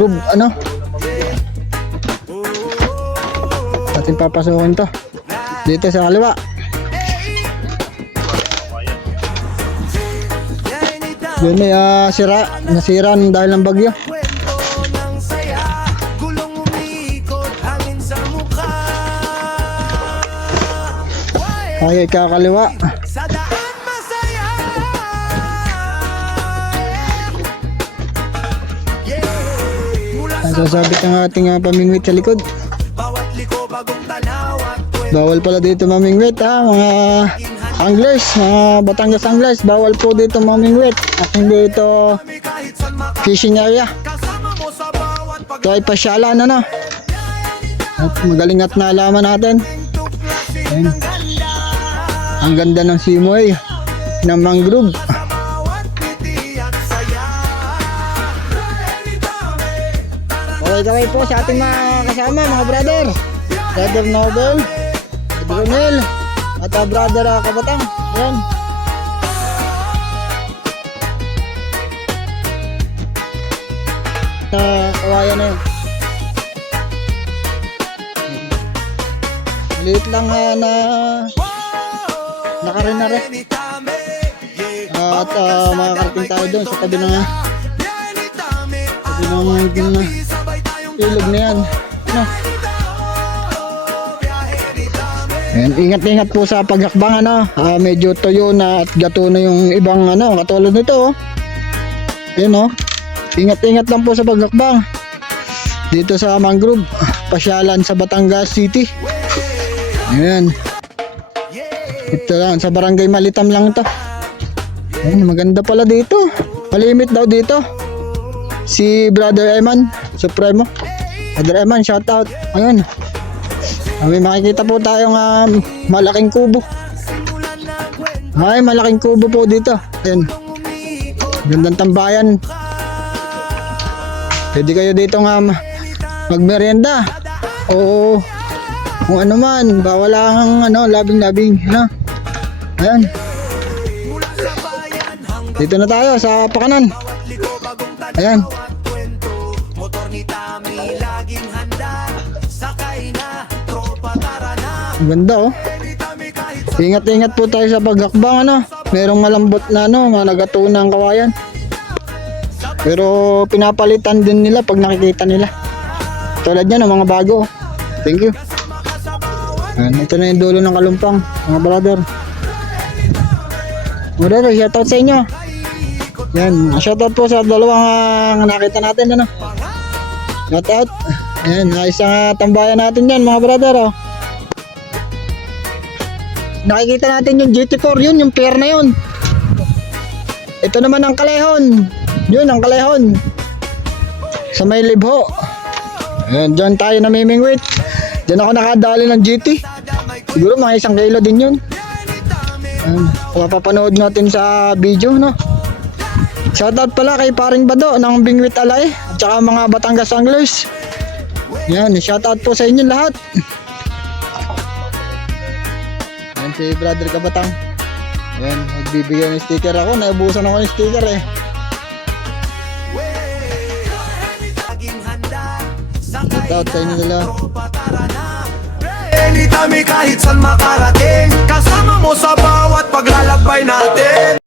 mangrove ano. Ating papasukin to dito sa kaliwa. Yun may nasira dahil ng bagyo. Okay, kakaliwa. Sasabit ang ating pamingwit sa likod. Bawal pala dito mamingwit mga anglers, mga Batangas anglers. Bawal po dito mamingwit at hindi ito fishing area. Ito ay pasyalan ano. At magaling at nalaman natin. Ayan. Ang ganda ng simoy ng mangrove. Okay po sa ating mga kasama, mga brother. Brother Nobel, Brunel, at brother Kabatang. Ayan. Sa kawayan na yun. Maliit lang na nakarinare. At makakarating tayo doon sa tabi ng ilog na yan. No? And ingat-ingat po sa paghakbang ano. Medyo tuyo na at gato na yung ibang ano, katulad nito. Ayun Ingat-ingat lang po sa paghakbang. Dito sa mangrove, pasyalan sa Batangas City. Ayan. Ito lang, sa Barangay Malitam lang ito. Ayan, maganda pala dito. Malimit daw dito. Si Brother Eman Supremo. Brother Eman, shout out. Ayun. May makikita po tayong malaking kubo. Ay, malaking kubo po dito. Ayun. Gandang tambayan. Pwede kayo dito magmerienda. Oo. Kung ano man, bawal ang labing-labing, Ayan. Dito na tayo sa pakanan. Ayan. Ang ganda Ingat-ingat po tayo sa paghakbang Merong malambot na nagatunang kawayan. Pero pinapalitan din nila pag nakikita nila. Tulad niyan mga bago. Thank you. Ayan, ito na yung dulo ng Kalumpang, mga brother. Brother, shoutout sa inyo. Yan, shoutout po sa dalawang nakita natin Shoutout. Ayan, isang tambayan natin yan mga brother Nakikita natin yung GT4, yun, yung pair na yun. Ito naman ang kalehon. Yun, ang kalehon. Sa may libho. Ayan, dyan tayo namimingwit. Dyan ako nakadali ng GT. Siguro mga 1 kilo din yun. Ayan, mapapanood natin sa video, Shoutout pala kay Paring Bado ng Bingwit Alay at saka mga Batangas Anglers. Yan, shoutout po sa inyo lahat. Yan si Brother Kabatang. Yan, magbibigay ng sticker ako. Naubusan ako ng sticker Shoutout sa inyo nila. Anytime kahit saan makarating, kasama mo sa bawat paglalakbay natin.